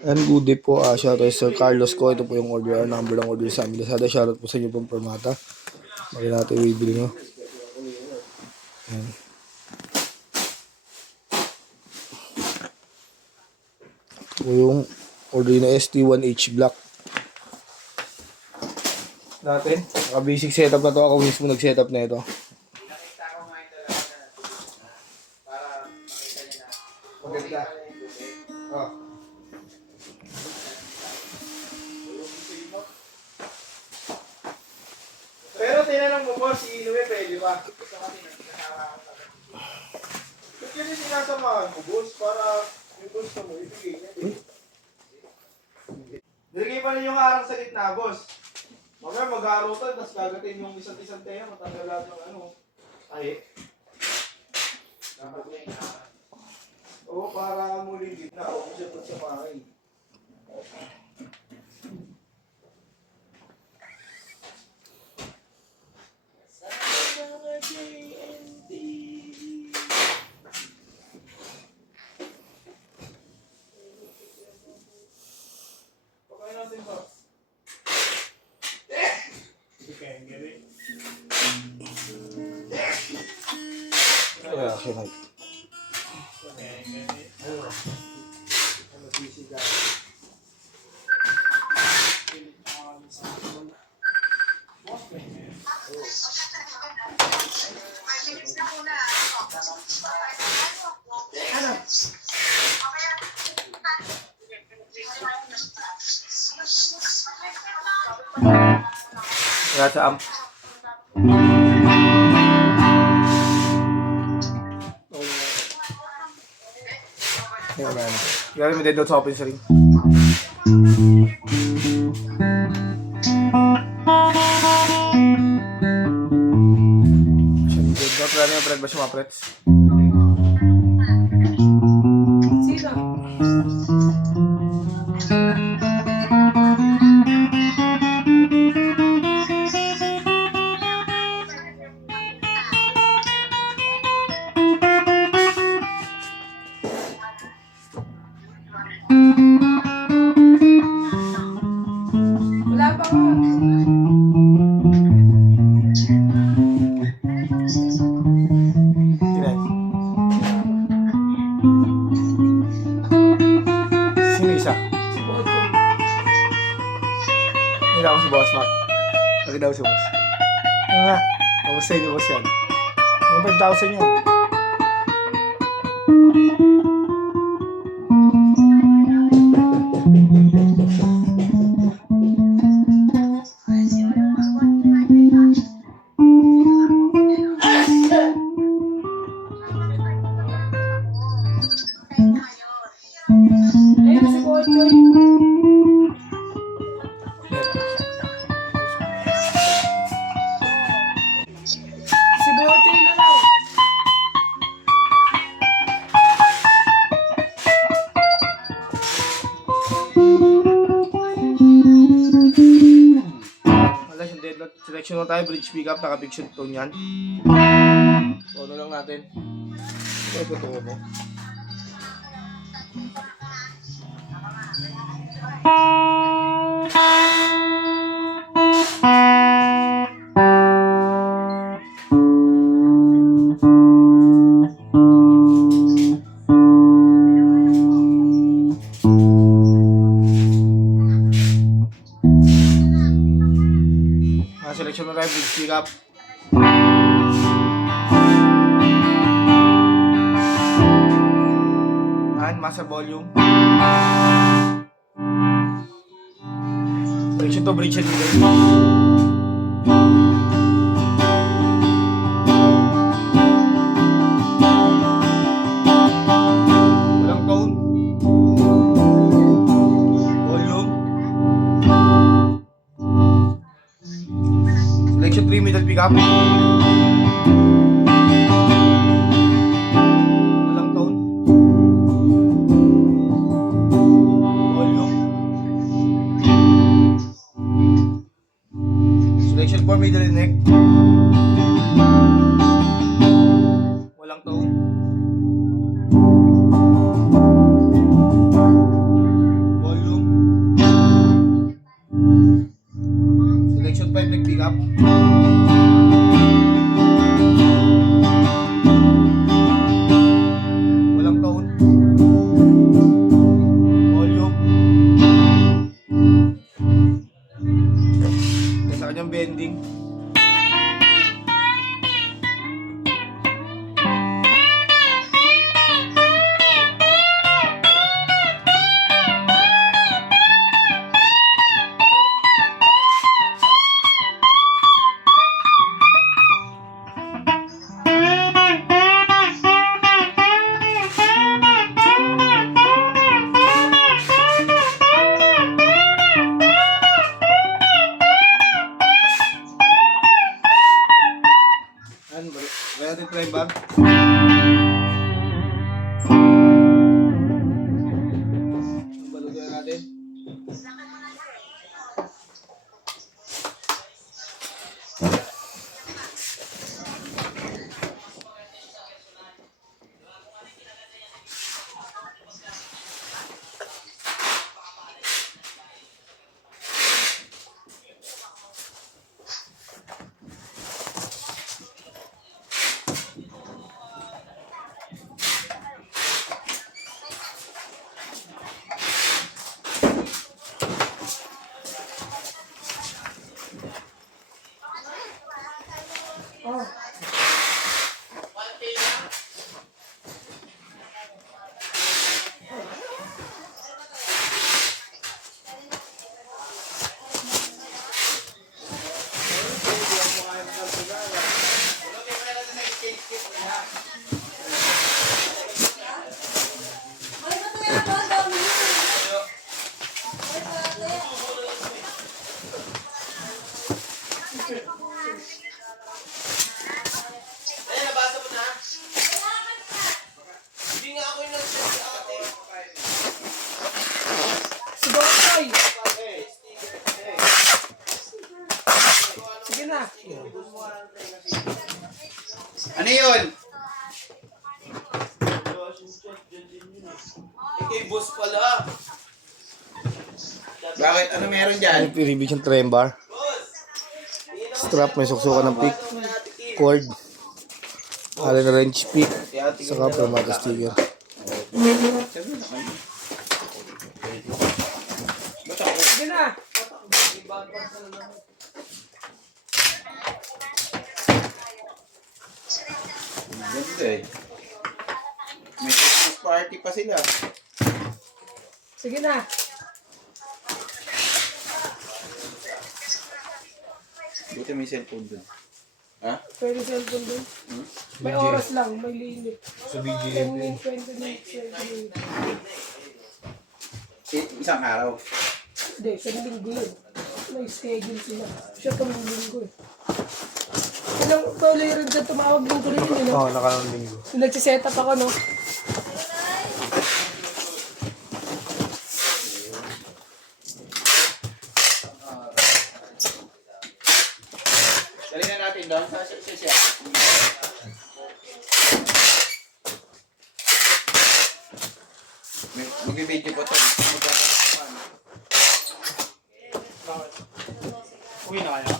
And good day po, shoutout Sir Carlos ko. Ito po yung order, number ng order sa amin. Lazada, shoutout po sa inyo pong Permata. Bakit natin i-bill nyo. Ayan. Ito po yung order na ST1H Black natin. Naka-basic setup na to. Ako mismo nag-setup na ito. Maganda. Oh. Pero tinanong mo po si Louie, pwede ba? Ba't yun yung sinasamahan mo, boss? Para yung gusto mo, ibigay niya. Nilagay pa rin yung harang sa gitna, boss. Mamaya mag-aarutan, tapos gagatin yung isa't-isang tenga, matanggalan ng ano, tahi. Oo, para muli gitna. Oo, siya po sa pahay. Pakain natin ba? Yeah, okay, right. Nasa amp. Yan na. Yan mo din daw sa open sa ring. Marami yung bread ba siya mga prets? Sino? Wala pa ko. Sino isa? Hindi ako si Boss Mac. Bakit daw si Boss? Nga, kamusta yun ni Boss yan? May 5,000 yan. Ayun si Bochoy. Si Bochoy na lang. Wala siyang deadlock. Selection mo tayo, bridge pick up, naka-fiction tone yan. So, ano lang natin. Ito mo. Selection mo tayo, bridge pick up. Master volume. Selection to bridge and middle. Walang tone. Volume. Selection 3 middle pick up. Walang tone. Volume. Selection 4 middle and neck. Walang tone. Volume. natin. Oh. Ayan, nabasa mo na? Hindi nga ako yung nag-send sa ate. Si Botoy. Sige na. Ano yun? Kay boss pala. Bakit? Ano meron dyan? May review siyang trem bar. Strap, may suksukan ng pick. Cord. Allen wrench pick. Saka Permata sticker. Sige na. Ganda eh. May Christmas party pa sila. Sige na. Buti may cellphone dun. Ha? Pwede cellphone doon. May oras lang, may limit. Sa 10 minutes, 20 minutes, 20 minutes. Isang araw. Hindi, sa linggo yun. May schedule sila. Siya kami linggo eh. Ilang tuloy rin dyan tumawag linggo rin yun, Oo, no? nakalang linggo. Nagsiset up ako, no? Dali na natin doon. Siya. Mag-video ko ito. Uwi na kaya?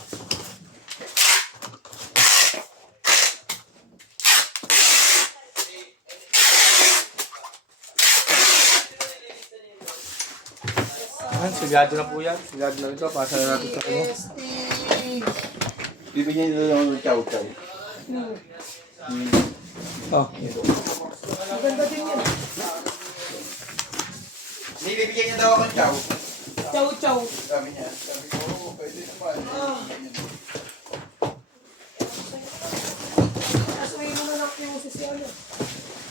Ayan, sigado na po yan. Sigado na ito. Pasa na natin sa kanya. Bibigyan nyo lang ng chow-chow. Oh, Maganda din yan. Hindi, bibigyan niya daw ako ng chow. Chow chow. Sabi niya. Sabi ko, oo, pwede naman. Tapos may mga nakiusis si ano.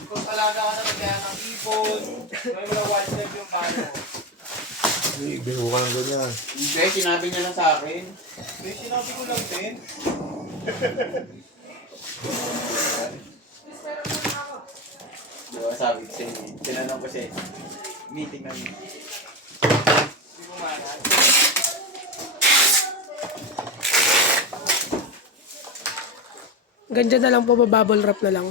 Kung talaga ka na magkaya ng ibon, may mga wildlife yung paano. binuha ka ng ganyan. Hindi, sinabi niya lang sa akin. May sinabi ko lang din. Diba, sabi ko sa'yo. Tinanong ko sa'yo. Meeting namin. Hindi mo manan. Ganyan na lang po, babubble wrap na lang.